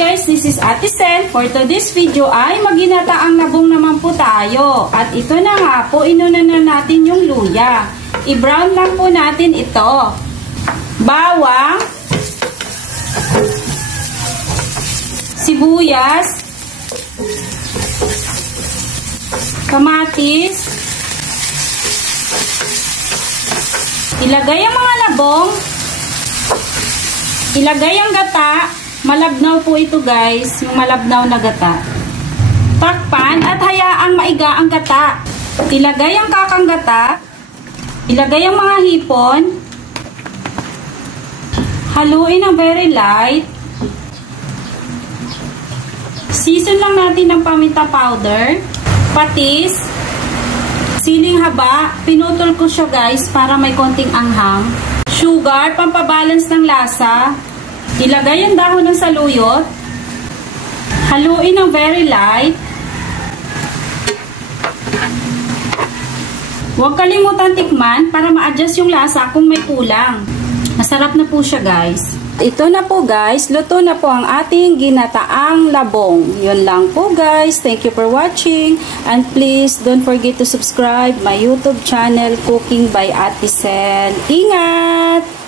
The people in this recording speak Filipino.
guys, this is Ate Sel. For today's video ay maginataang labong naman po tayo. At ito na nga po, inuna na natin yung luya. I-brown lang po natin ito. Bawang, sibuyas, kamatis, ilagay ang mga labong, ilagay ang gata. Malabnaw po ito guys, yung malabnaw na gata. Takpan at hayaang maiga ang gata. Ilagay ang kakang gata. Ilagay ang mga hipon. Haluin ng very light. Season lang natin ng paminta powder. Patis. Siling haba. Pinutol ko siya guys para may konting anghang. Sugar, pampabalance ng lasa. Ilagay ang dahon ng saluyot. Haluin ng very light. Huwag kalimutan tikman para ma-adjust yung lasa kung may kulang. Masarap na po siya guys. Ito na po guys. Luto na po ang ating ginataang labong. Yun lang po guys. Thank you for watching. And please don't forget to subscribe my YouTube channel Cooking by Ate Sel. Ingat!